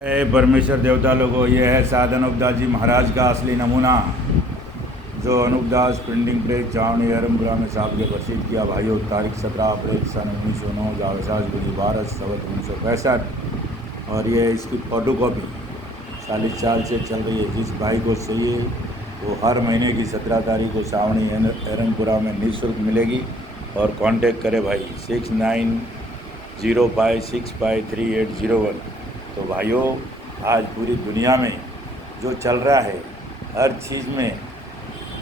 परमेश्वर देवता लोगों, ये है साध अनूपदास जी महाराज का असली नमूना जो अनूपदास प्रिंटिंग प्रेस छावनी अरमपुरा में साहब के प्रसिद्ध किया। भाइयों, तारीख 17 अप्रैल सन 1909 जावेसाज गुली 12 सवत 1965। और ये इसकी फ़ोटो कॉपी 40 साल से चल रही है। जिस भाई को चाहिए वो हर महीने की 17 तारीख को छावनी अरमपुरा में निःशुल्क मिलेगी। और कांटेक्ट करे भाई 6905653801। तो भाइयों, आज पूरी दुनिया में जो चल रहा है, हर चीज़ में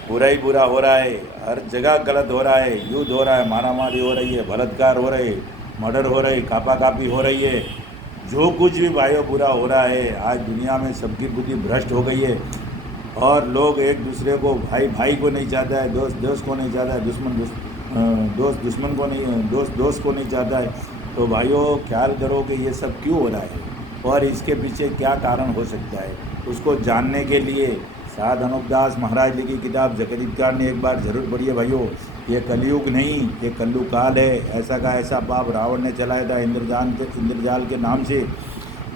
बुरा ही बुरा हो रहा है, हर जगह गलत हो रहा है, युद्ध हो रहा है, मारामारी हो रही है, बलात्कार हो रहे, मर्डर हो रही, कापा कापी हो रही है। जो कुछ भी भाइयों बुरा हो रहा है, आज दुनिया में सबकी बुद्धि भ्रष्ट हो गई है। और लोग एक दूसरे को, भाई भाई को नहीं चाहता है, दोस्त दोस्त को नहीं चाहता है, दोस्त दुश्मन को नहीं, दोस्त को नहीं चाहता है। तो भाइयों, ख्याल करो कि ये सब क्यों हो रहा है और इसके पीछे क्या कारण हो सकता है। उसको जानने के लिए साध अनूपदास महाराज लिखी किताब जगदीपकार ने एक बार जरूर पढ़िए भाइयों। ये कलयुग नहीं, ये कल्लू काल है। ऐसा का ऐसा पाप रावण ने चलाया था इंद्रजाल के नाम से,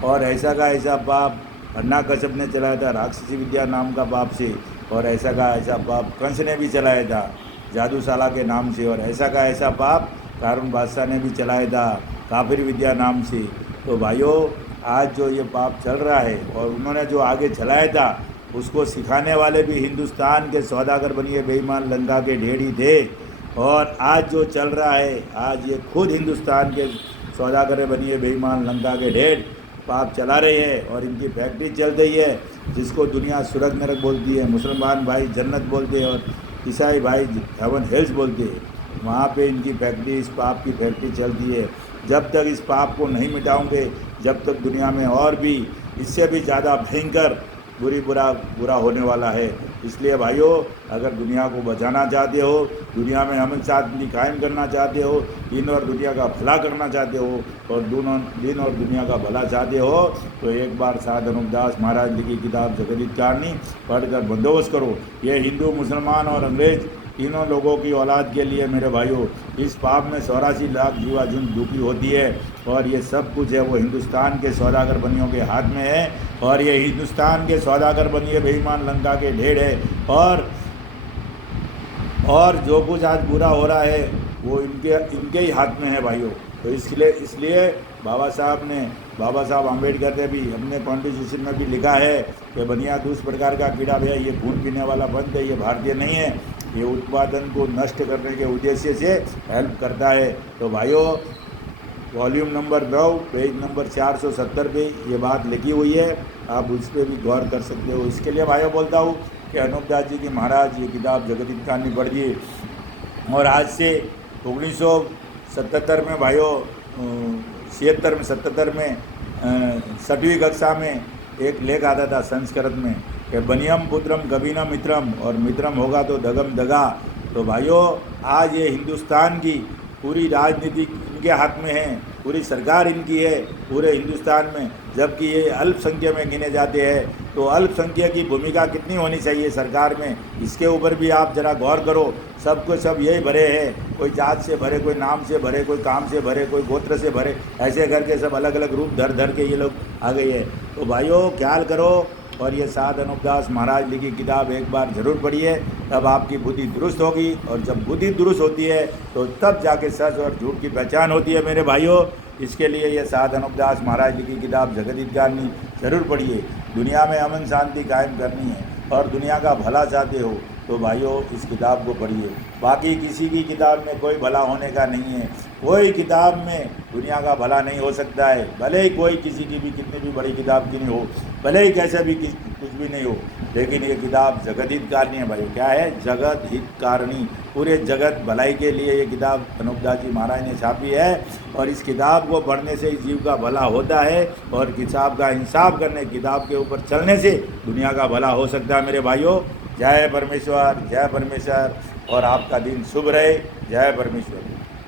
और ऐसा का ऐसा पाप हिरण्यकश्यप ने चलाया था राक्षसी विद्या नाम का पाप से, और ऐसा का ऐसा पाप कंस ने भी चलाया था जादूशाला के नाम से, और ऐसा का ऐसा पाप कारून बादशाह ने भी चलाया था काफिर विद्या नाम से। तो भाइयों, आज जो ये पाप चल रहा है और उन्होंने जो आगे चलाया था उसको सिखाने वाले भी हिंदुस्तान के सौदागर बनिए बेईमान लंका के ढेड़ी थे। और आज जो चल रहा है, आज ये खुद हिंदुस्तान के सौदागर बनिए बेईमान लंका के ढेड़ पाप चला रहे हैं और इनकी फैक्ट्री चल रही है, जिसको दुनिया स्वर्ग नरक बोलती है, मुसलमान भाई जन्नत बोलते हैं और ईसाई भाई हेवन हेल्स बोलते हैं। वहाँ पे इनकी फैक्ट्री, इस पाप की फैक्ट्री चलती है। जब तक इस पाप को नहीं मिटाओगे, जब तक दुनिया में और भी इससे भी ज़्यादा भयंकर बुरा होने वाला है। इसलिए भाइयों, अगर दुनिया को बचाना चाहते हो, दुनिया में अमन शांति कायम करना चाहते हो, दिन और दुनिया का भला करना चाहते हो, और दिन और दुनिया का भला चाहते हो, तो एक बार साध अनूपदास महाराज लिखी किताब जगदीपकारनी पढ़कर बंदोबस्त करो। ये हिंदू, मुसलमान और अंग्रेज तीनों लोगों की औलाद के लिए मेरे भाइयों, इस पाप में 84 लाख जीवा झुंड दुखी होती है। और ये सब कुछ है वो हिंदुस्तान के सौदागर बनियों के हाथ में है, और ये हिंदुस्तान के सौदागर बनिए बेईमान लंका के ढेड़ है। और जो कुछ आज बुरा हो रहा है वो इनके ही हाथ में है भाइयों। तो इसलिए बाबा साहब अम्बेडकर ने भी अपने कॉन्स्टिट्यूशन में भी लिखा है कि बनियाद उस प्रकार का कीड़ा है, ये खून पीने वाला बंद है, ये भारतीय नहीं है, ये उत्पादन को नष्ट करने के उद्देश्य से हेल्प करता है। तो भाइयों, वॉल्यूम नंबर 9 पेज नंबर 470 पे ये बात लिखी हुई है, आप उस पर भी गौर कर सकते हो। इसके लिए भाइयों बोलता हूँ कि अनूपदास जी की महाराज ये किताब जगदीपकारनी पढ़िए। और आज से 1977 में भाइयों, 77 में 6वीं कक्षा में एक लेख आता था संस्कृत में कि बनियम पुत्रम कबीना मित्रम, और मित्रम होगा तो दगम दगा। तो भाइयों, आज ये हिंदुस्तान की पूरी राजनीति इनके हाथ में है, पूरी सरकार इनकी है पूरे हिंदुस्तान में, जबकि ये अल्पसंख्यक में गिने जाते हैं। तो अल्पसंख्यक की भूमिका कितनी होनी चाहिए सरकार में, इसके ऊपर भी आप जरा गौर करो। सबको सब यही भरे हैं, कोई जात से भरे, कोई नाम से भरे, कोई काम से भरे, कोई गोत्र से भरे, ऐसे करके सब अलग अलग रूप धर के ये लोग आ गए हैं। तो भाइयों, ख्याल करो। और ये साध अनूपदास महाराज लिखी किताब एक बार ज़रूर पढ़िए, तब आपकी बुद्धि दुरुस्त होगी। और जब बुद्धि दुरुस्त होती है तो तब जाके सच और झूठ की पहचान होती है मेरे भाइयों। इसके लिए ये साध अनूपदास महाराज लिखी किताब जगदीपकारनी ज़रूर पढ़िए। दुनिया में अमन शांति कायम करनी है और दुनिया का भला चाहते हो तो भाइयों इस किताब को पढ़िए। बाकी किसी भी किताब में कोई भला होने का नहीं है, कोई किताब में दुनिया का भला नहीं हो सकता है, भले ही कोई किसी की भी कितनी भी बड़ी किताब की नहीं हो, भले ही कैसे भी कुछ भी नहीं हो, लेकिन ये किताब जगदीपकारनी है भाई। क्या है? जगत हितकारणी, पूरे जगत भलाई के लिए ये किताब अनूपदास जी महाराज ने छापी है। और इस किताब को पढ़ने से जीव का भला होता है, और किताब का इंसाफ करने, किताब के ऊपर चलने से दुनिया का भला हो सकता है मेरे भाइयों। जय परमेश्वर, जय परमेश्वर, और आपका दिन शुभ रहे। जय परमेश्वर।